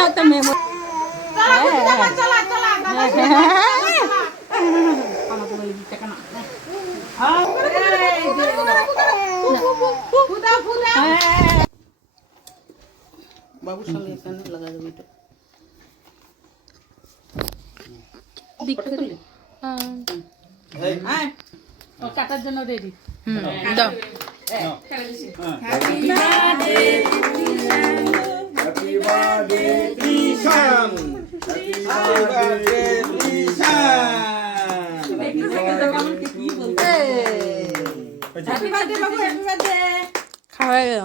এটাও তো মেমো বাবুর সঙ্গে এখানে লাগা দেবো এটা কাটার জন্য রেডি দাও Happy birthday, Tishan. Happy birthday, Tishan. Happy birthday. খাওয়া গেল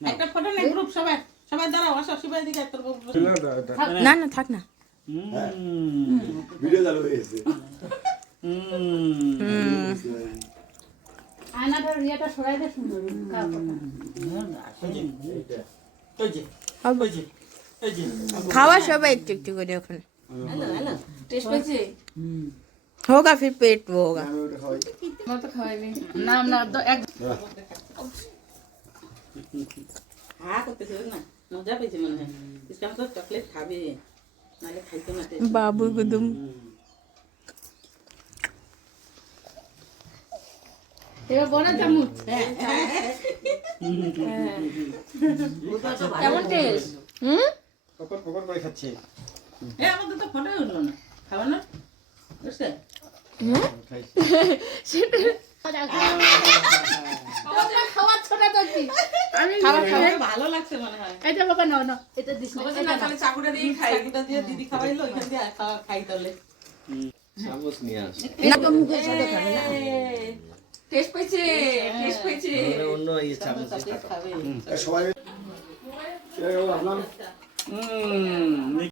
একটা ফটো নেই গ্রুপ সবাই সবাই দাঁড়াও আসো শিবাই দিকে তোর বাবু না না থাক না ভিডিও চালু হয়েছে আয়নাটার ইয়েটা সরাই দে সুন্দর খাওয়া সবাই একটু একটু করে এখন টেস্ট পেয়েছে होगा फिर पेट वो होगा আমি ওটা খাওয়াই মতো খাওয়াইনি না না এক হ্যাঁ করতেছে না মজা পেয়েছে মনে হয় ইসলাম তো চকলেট খাবে নালে খাইতো না बाबू गुदुम এবার বড় চামচ কেমন টেস্ট পকর পকর করে খাচ্ছে এ আমাদের তো ফটোই উঠলো না খাবে না বুঝছে ভালো লাগছে মনে হয় এটা বাবা নাও নাও এটা দিস চাকুটা দিয়ে খাই চাকুটা দিয়ে দিদি খাওয়াইলো ওইখান দিয়ে খাই তাহলে চামচ নিয়ে আস না তো মুখের সাথে খাবে না টেস্ট পেয়েছে টেস্ট পেয়েছে অন্য এই চামচ খাবে সবাই